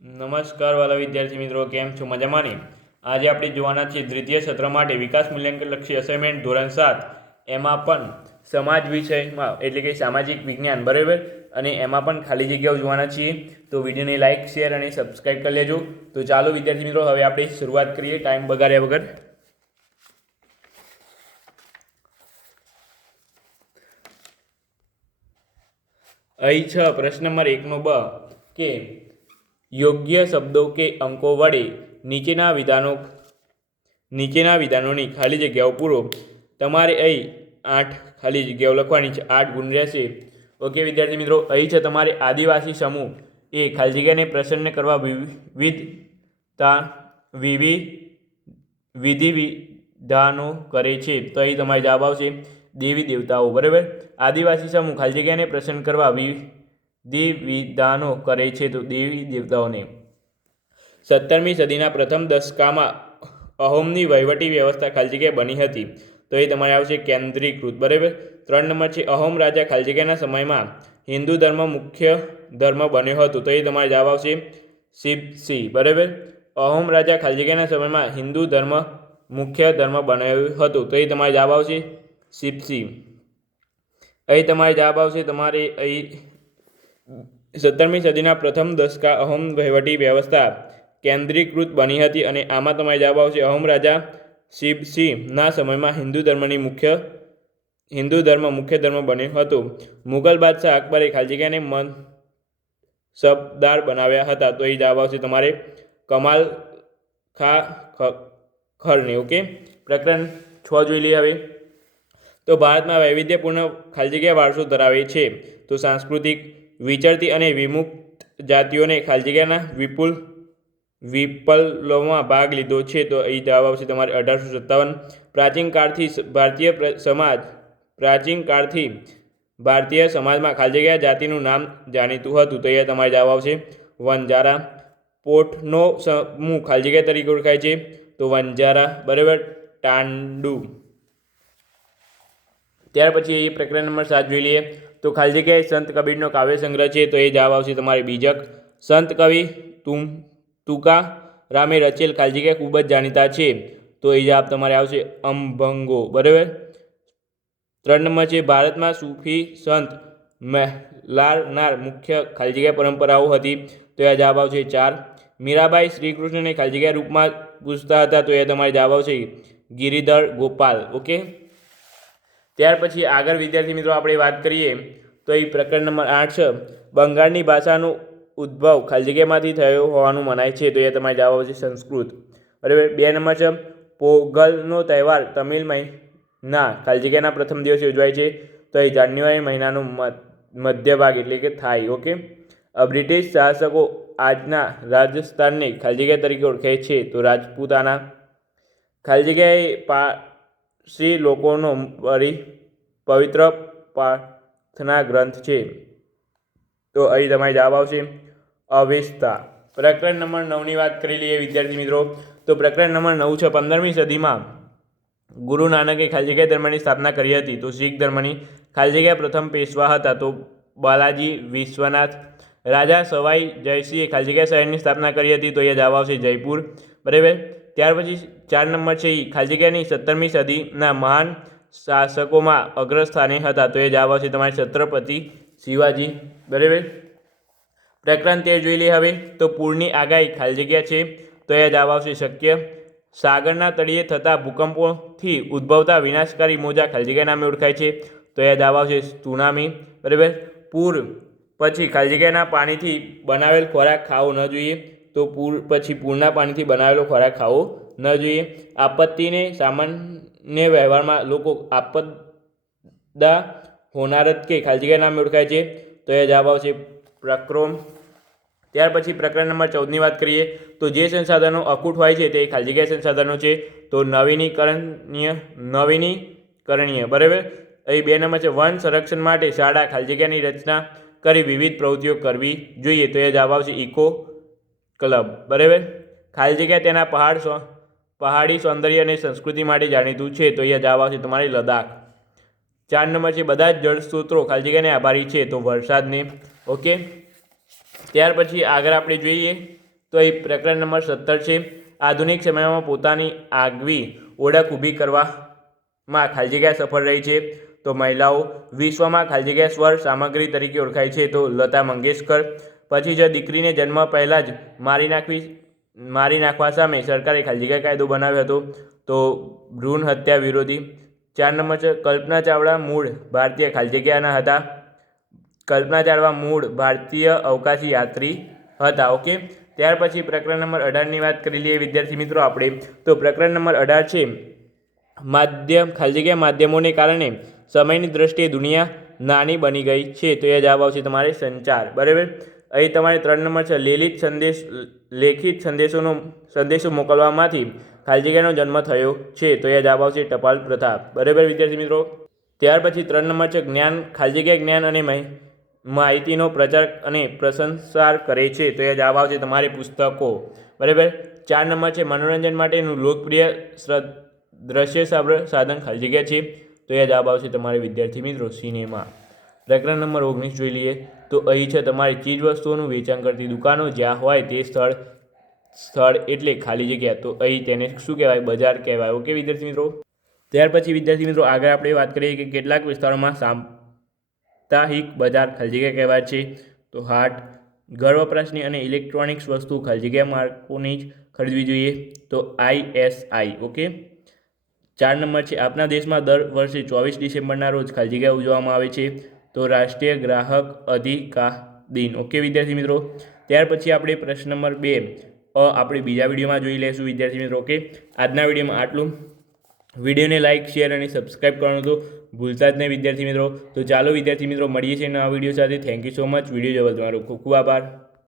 નમસ્કાર વાલા વિદ્યાર્થી મિત્રો, કેમ છો? મજામાં ને? આજે આપણે જોવાના છીએ દ્વિતીય સત્ર માટે વિકાસ મૂલ્યાંકન લક્ષી અસાઇનમેન્ટ ધોરણ 7, એમાં પણ સમાજ વિષયમાં એટલે કે સામાજિક વિજ્ઞાન, બરાબર, અને એમાં પણ ખાલી જગ્યાઓ જોવાના છીએ. તો વિડીયોને લાઇક, શેર અને સબસ્ક્રાઈબ કરી લેજો. તો ચાલો વિદ્યાર્થી મિત્રો, હવે આપણે શરૂઆત કરીએ ટાઈમ બગાડ્યા વગર. અહીં છે પ્રશ્ન નંબર 1 બ કે યોગ્ય શબ્દો કે અંકો વડે નીચેના વિધાનોની ખાલી જગ્યાઓ પૂરો. તમારે અહીં 8 ખાલી જગ્યાઓ લખવાની છે. 8 ગુણ રહેશે. ઓકે વિદ્યાર્થી મિત્રો, અહીં છે તમારે આદિવાસી સમૂહ એ ખાલી જગ્યાને પ્રસન્ન કરવા વિધિ વિધાનો કરે છે. તો અહીં તમારે જવાબ આવશે દેવી દેવતાઓ, બરાબર. આદિવાસી સમૂહ ખાલી જગ્યાને પ્રસન્ન કરવા વિધિ વિધાનો કરે છે, તો દેવી દેવતાઓને. 17મી સદીના પ્રથમ દશકામાં અહોમની વહીવટી વ્યવસ્થા ખાલી જગ્યા બની હતી. તો એ તમારે આવશે કેન્દ્રીકૃત, બરાબર. 3 નંબર છે અહોમ રાજા ખાલી જગ્યાના સમયમાં હિન્દુ ધર્મ મુખ્ય ધર્મ બન્યો હતો. તો એ તમારે જવાબ આવશે શિબસી, બરાબર. અહોમ રાજા ખાલી જગ્યાના સમયમાં હિન્દુ ધર્મ મુખ્ય ધર્મ બન્યો હતો. તો એ તમારે જવાબ આવશે શિબસી. અહીં તમારે જવાબ આવશે તમારે અહીં 17મી સદીના પ્રથમ દશકા અહોમ વહીવટી વ્યવસ્થા કેન્દ્રીકૃત બની હતી, અને આમાં તમારે જવાબ આવશે અહોમ રાજા શિબસિંહના સમયમાં હિન્દુ ધર્મ મુખ્ય ધર્મ બન્યો હતો. મુગલ બાદશાહ અકબરે ખાલી જગ્યાને મનસબદાર બનાવ્યા હતા. તો એ જવાબ આવશે તમારે કમાલ ખા ખરને. ઓકે, પ્રકરણ 6 જોઈ લઈએ હવે. તો ભારતમાં વૈવિધ્યપૂર્ણ ખાલી જગ્યા વારસો ધરાવે છે. તો સાંસ્કૃતિક વિચરતી અને વિમુક્ત જાતિઓને ખાલી જગ્યાના વિપ્લવમાં ભાગ લીધો છે. તો અહીં જવાબ આવશે તમારે 1857. પ્રાચીન કાળથી ભારતીય સમાજમાં ખાલી જગ્યા જાતિનું નામ જાણીતું હતું. તો અહીંયા તમારે જવાબ આવશે વંજારા. પોઠનો સમૂહ ખાલી જગ્યા તરીકે ઓળખાય છે. તો વંજારા, બરાબર. ટાંડુ. ત્યાર પછી એ પ્રકરણ નંબર 7 જોઈ લઈએ. તો ખાલી જગ્યાએ સંત કબીરનો કાવ્ય સંગ્રહ છે. તો એ જવાબ આવશે તમારે બીજક. સંત કવિ તુકારામે રચેલ ખાલી જગ્યા ખૂબ જ જાણીતા છે. તો એ જવાબ તમારે આવશે અમભંગો, બરાબર. 3 નંબર છે ભારતમાં સૂફી સંત મહેલારના મુખ્ય ખાલી જગ્યા પરંપરાઓ હતી. તો એ જવાબ આવશે 4. મીરાબાઈ શ્રી કૃષ્ણને ખાલી જગ્યા રૂપમાં પૂછતા હતા. તો એ તમારે જવાબ આવશે ગિરિધર ગોપાલ. ઓકે, ત્યાર પછી આગળ વિદ્યાર્થી મિત્રો આપણે વાત કરીએ તો એ પ્રકરણ નંબર 8 છે બંગાળની ભાષાનો ઉદ્ભવ ખાલી જગ્યામાંથી થયો હોવાનું મનાય છે. તો એ તમારે જવાબ આવશે સંસ્કૃત, બરાબર. 2 નંબર છે પોગલનો તહેવાર તમિલ મહિના ખાલી જગ્યાના પ્રથમ દિવસે ઉજવાય છે. તો એ જાન્યુઆરી મહિનાનો મધ્ય ભાગ એટલે કે થાય. ઓકે, બ્રિટિશ શાસકો આજના રાજસ્થાનને ખાલી જગ્યા તરીકે ઓળખાય છે. તો રાજપૂતાના. ખાલી જગ્યાએ પારસી લોકોનો પવિત્ર પ્રાર્થના ગ્રંથ છે. તો અહીં તમારે જવાબ આવશે અવેસ્તા. પ્રકરણ નંબર 9ની વાત કરી લઈએ વિદ્યાર્થી મિત્રો. તો પ્રકરણ નંબર 9 છે 15મી સદીમાં ગુરુ નાનકે ખાલી જગ્યા ધર્મની સ્થાપના કરી હતી. તો શીખ ધર્મની ખાલી જગ્યા પ્રથમ પેશવા હતા. તો બાલાજી વિશ્વનાથ. રાજા સવાઈ જયસિંહે ખાલી જગ્યા શહેરની સ્થાપના કરી હતી. તો એ જવાબ આવશે જયપુર, બરાબર. ત્યાર પછી 4 નંબર છે ખાલી જગ્યાની 17મી સદીના મહાન શાસકોમાં અગ્રસ્થાને હતા. તો એ જવાબ આવશે તમારે છત્રપતિ શિવાજી, બરાબર. પ્રકરણ 13 જોઈ લઈએ હવે. તો પૂરની આગાહી ખાલી જગ્યા છે. તો એ જવાબ આવશે શક્ય. સાગરના તળિયે થતા ભૂકંપોથી ઉદ્ભવતા વિનાશકારી મોજા ખાલી જગ્યા નામે ઓળખાય છે. તો એ જવાબ આવશે સુનામી, બરાબર. પૂર પછી ખાલી જગ્યાના પાણીથી બનાવેલ ખોરાક ખાવો ન જોઈએ. તો પૂરના પાણીથી બનાવેલો ખોરાક ખાવો ન જોઈએ. આપત્તિને સામાન્ય વ્યવહારમાં લોકો આપદા હોનારત કે ખાલી જગ્યા નામે ઓળખાય છે. તો એ જવાબ આવશે પ્રક્રોમ. ત્યાર પછી પ્રકરણ નંબર 14ની વાત કરીએ તો જે સંસાધનો અખૂટ હોય છે તે ખાલી જગ્યા સંસાધનો છે. તો નવીનીકરણીય, બરાબર. અહીં 2 નંબર છે વન સંરક્ષણ માટે શાળા ખાલી જગ્યાની રચના કરી વિવિધ પ્રવૃત્તિઓ કરવી જોઈએ. તો એ જવાબ આવશે ઇકો ક્લબ, બરાબર. ખાલી જગ્યા તેના પહાડી સૌંદર્ય અને સંસ્કૃતિ માટે જાણીતું છે. તો અહીંયા જવાબ આવશે તમારે લદ્દાખ. 4 નંબર છે બધા જ જળ સ્ત્રોતો ખાલી જગ્યાને આભારી છે. તો વરસાદને. ઓકે, ત્યાર પછી આગળ આપણે જોઈએ તો એ પ્રકરણ નંબર 17 છે. આધુનિક સમયમાં પોતાની આગવી ઓળખ ઊભી કરવામાં ખાલી જગ્યા સફળ રહી છે. તો મહિલાઓ. વિશ્વમાં ખાલી જગ્યા સ્વર સામગ્રી તરીકે ઓળખાય છે. તો લતા મંગેશકર. પછી જો દીકરીને જન્મ પહેલાં જ મારી નાખવા સામે સરકારે ખાલી જગ્યા કાયદો બનાવ્યો હતો. તો ભ્રૂણ હત્યા વિરોધી. 4 નંબર છે કલ્પના ચાવડા મૂળ ભારતીય ખાલી જગ્યાના હતા. કલ્પના ચાવડા મૂળ ભારતીય અવકાશી યાત્રી હતા. ઓકે. ત્યાર પછી પ્રકરણ નંબર 18ની વાત કરી લઈએ વિદ્યાર્થી મિત્રો આપણે. તો પ્રકરણ નંબર 18 છે ખાલી જગ્યા માધ્યમોને કારણે સમયની દ્રષ્ટિએ દુનિયા નાની બની ગઈ છે. તો એ જવાબ આવશે તમારે સંચાર. બરાબર. અહીં તમારે 3 નંબર છે લેખિત સંદેશો મોકલવામાંથી ખાલી જગ્યાનો જન્મ થયો છે. તો એ જવાબ આવશે ટપાલ પ્રથા. બરાબર વિદ્યાર્થી મિત્રો. ત્યાર પછી 3 નંબર છે ખાલી જગ્યા જ્ઞાન અને માહિતીનો પ્રચાર અને પ્રશંસા કરે છે. તો એ જવાબ આવશે તમારે પુસ્તકો. બરાબર. 4 નંબર છે મનોરંજન માટેનું લોકપ્રિય દ્રશ્ય સાધન ખાલી જગ્યા છે. તો એ જવાબ આવશે તમારે વિદ્યાર્થી મિત્રો સિનેમા. પ્રકરણ નંબર 19 જોઈ લઈએ. તો અહીં છે તમારી ચીજ વસ્તુઓનું વેચાણ કરતી દુકાનો જ્યાં હોય તે સ્થળ એટલે ખાલી જગ્યા. તો અહીં તેને શું કહેવાય? બજાર કહેવાય. ઓકે વિદ્યાર્થી મિત્રો. ત્યાર પછી વિદ્યાર્થી મિત્રો આગળ આપણે વાત કરીએ કે કેટલાક વિસ્તારોમાં સાપ્તાહિક બજાર ખાલી જગ્યા કહેવાય છે. તો હાટ. ઘર વપરાશની અને ઇલેક્ટ્રોનિક્સ વસ્તુ ખાલી જગ્યા માર્કોની જ ખરીદવી જોઈએ. તો ISI. ઓકે. 4 નંબર છે આપણા દેશમાં દર વર્ષે 24 ડિસેમ્બરના રોજ ખાલી જગ્યા ઉજવવામાં આવે છે. તો રાષ્ટ્રીય ગ્રાહક અધિકાર દિન. ઓકે વિદ્યાર્થી મિત્રો. ત્યાર પછી આપણે પ્રશ્ન નંબર 2 આપણે બીજા વિડીયોમાં જોઈ લઈશું વિદ્યાર્થી મિત્રો. ઓકે. આજના વિડીયોમાં આટલું. વિડીયોને લાઇક શેર અને સબસ્ક્રાઈબ કરવાનું તો ભૂલતા જ નહીં વિદ્યાર્થી મિત્રો. તો ચાલો વિદ્યાર્થી મિત્રો મળીએ છીએ નવા વિડીયો સાથે. Thank you so much. Video જોવા તમારો ખૂબ ખૂબ આભાર.